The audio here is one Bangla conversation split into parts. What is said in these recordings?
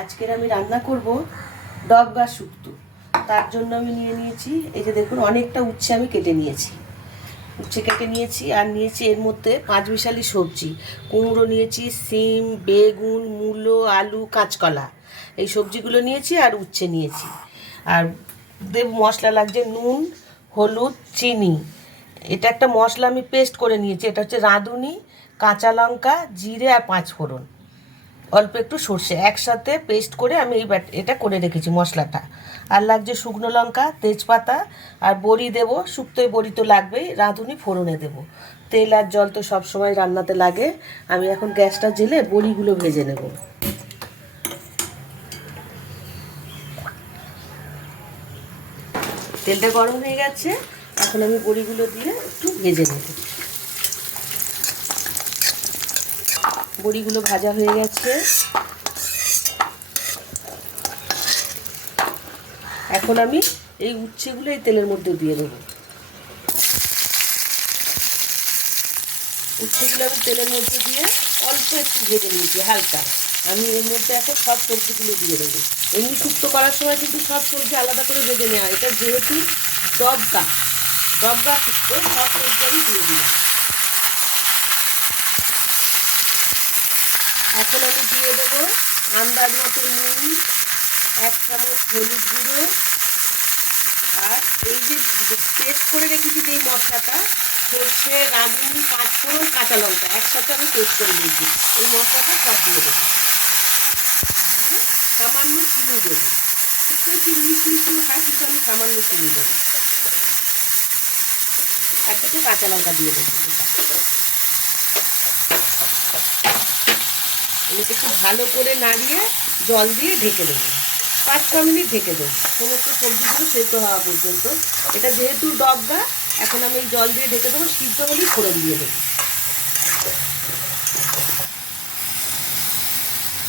আজকের আমি রান্না করব ডব গাছ শুক্তো। তার জন্য আমি নিয়ে নিয়েছি, এই যে দেখুন, অনেকটা উচ্ছে আমি কেটে নিয়েছি। উচ্ছে কেটে নিয়েছি আর নিয়েছি এর মধ্যে পাঁচ মিশালি সবজি। কুমড়ো নিয়েছি, সিম, বেগুন, মূলো, আলু, কাঁচকলা। এই সবজিগুলো নিয়েছি আর উচ্ছে নিয়েছি। আর দেব মশলা লাগছে নুন, হলুদ, চিনি। এটা একটা মশলা আমি পেস্ট করে নিয়েছি। এটা হচ্ছে রাঁধুনি, কাঁচা লঙ্কা, জিরে আর পাঁচ ফোড়ন অল্প একটু সর্ষে একসাথে পেস্ট করে আমি এই এটা করে রেখেছি মশলাটা। আর লাগছে শুকনো লঙ্কা, তেজপাতা, আর বড়ি দেবো। শুক্তোয় বড়ি তো লাগবেই, রাঁধুনি ফোড়নে দেবো। তেল আর জল তো সবসময় রান্নাতে লাগে। আমি এখন গ্যাসটা জেলে বড়িগুলো ভেজে নেব। তেলটা গরম হয়ে গেছে। এখন আমি বড়িগুলো দিয়ে একটু ভেজে নেব। বড়িগুলো ভাজা হয়ে গেছে। এখন আমি এই উচ্ছেগুলো এই তেলের মধ্যে দিয়ে দেবো। উচ্ছেগুলো আমি তেলের মধ্যে দিয়ে অল্প একটু ভেজে নিয়েছি, হালকা। আমি এর মধ্যে এখন সব সবজিগুলো দিয়ে দেবো। এমনি শুক্তো করার সময় কিন্তু সব সবজি আলাদা করে ভেজে নেওয়া এটা যেহেতু ডবগা ডবগা শুক্তো, সব সবজি আমি দিয়ে দিলাম। এখন আমি দিয়ে দেবো আন্দাজ মতো নুন, এক চামচ হলুদ গুঁড়ো। আর এই যে পেস্ট করে রেখেছি যে মশলাটা সর্ষে রাঁধুনি, পাঁচফোড়ন, কাঁচা লঙ্কা। একসাথে আমি পেস্ট করে নিয়েছি। এই মশলাটা সব দিয়ে দেবো। সামান্য চিনি দেবো। একটু চিনি মিষ্টি মিষ্টি খাই কিন্তু আমি সামান্য চিনি দেবো। আর কাঁচা লঙ্কা দিয়ে দেবো। এটাকে একটু ভালো করে নাড়িয়ে জল দিয়ে ঢেকে দেবো পাঁচ, ছ মিনিট ঢেকে দেবো। সমস্ত সবজিগুলো সেদ্ধ হওয়া পর্যন্ত। এটা যেহেতু ডবগা এখন আমি জল দিয়ে ঢেকে দেবো, সিদ্ধ হলেই ফোড়ন দিয়ে দেবো।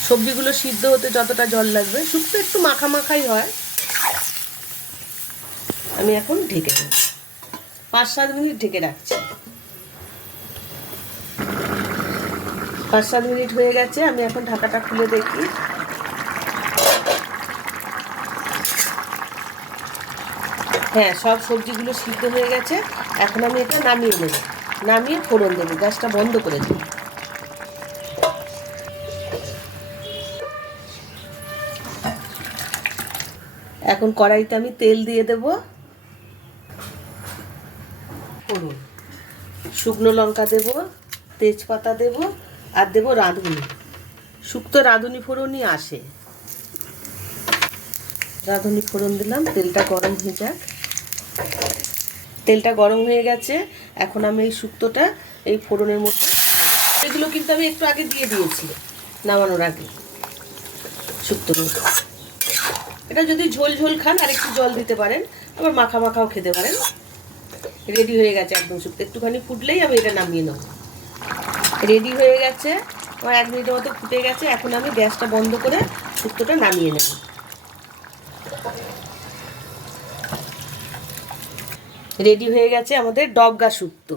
সবজিগুলো সিদ্ধ হতে যতটা জল লাগবে, শুক্তো একটু মাখা মাখাই হয়। আমি এখন ঢেকে দেবো। পাঁচ, সাত মিনিট ঢেকে রাখছি। পাঁচ সাত মিনিট হয়ে গেছে, আমি এখন ঢাকাটা খুলে দেখি। হ্যাঁ সব সবজিগুলো সিদ্ধ হয়ে গেছে, এখন আমি এটা নামিয়ে নেব। নামিয়ে ফোড়ন দেবো, গ্যাসটা বন্ধ করে দেবো এখন কড়াইতে আমি তেল দিয়ে দেব। শুকনো লঙ্কা দেব, তেজপাতা দেব আর দেব রাঁধুনি। শুক্তো রাঁধুনি ফোড়নই আসে। রাঁধুনি ফোড়ন দিলাম, তেলটা গরম হয়ে যাক। তেলটা গরম হয়ে গেছে, এখন আমি এই শুক্তোটা এই ফোড়নের মধ্যে এগুলো কিন্তু আমি একটু আগে দিয়ে দিয়েছি, নামানোর আগে, শুক্তোর এটা যদি ঝোল ঝোল খান আর একটু জল দিতে পারেন, আবার মাখা মাখাও খেতে পারেন। রেডি হয়ে গেছে একদম শুক্তো। একটুখানি ফুটলেই আমি এটা নামিয়ে নেব। রেডি হয়ে গেছে। আমার এক মিনিটের মতো ফুটে গেছে। এখন আমি গ্যাসটা বন্ধ করে শুক্তোটা নামিয়ে নেব। রেডি হয়ে গেছে আমাদের ডবগা শুক্তো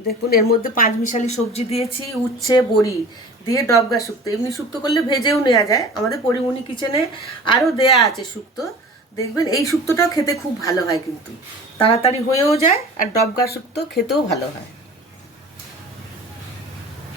দেখুন, এর মধ্যে পাঁচ মিশালি সবজি দিয়েছি, উচ্ছে, বড়ি দিয়ে ডবগা শুক্তো এমনি শুক্তো করলে ভেজেও নেওয়া যায়। আমাদের পরিমণি কিচেনে আরও দেয়া আছে শুক্তো দেখবেন, এই শুক্তোটাও খেতে খুব ভালো হয় কিন্তু। তাড়াতাড়ি হয়েও যায় আর ডবগা শুক্তো খেতেও ভালো হয়।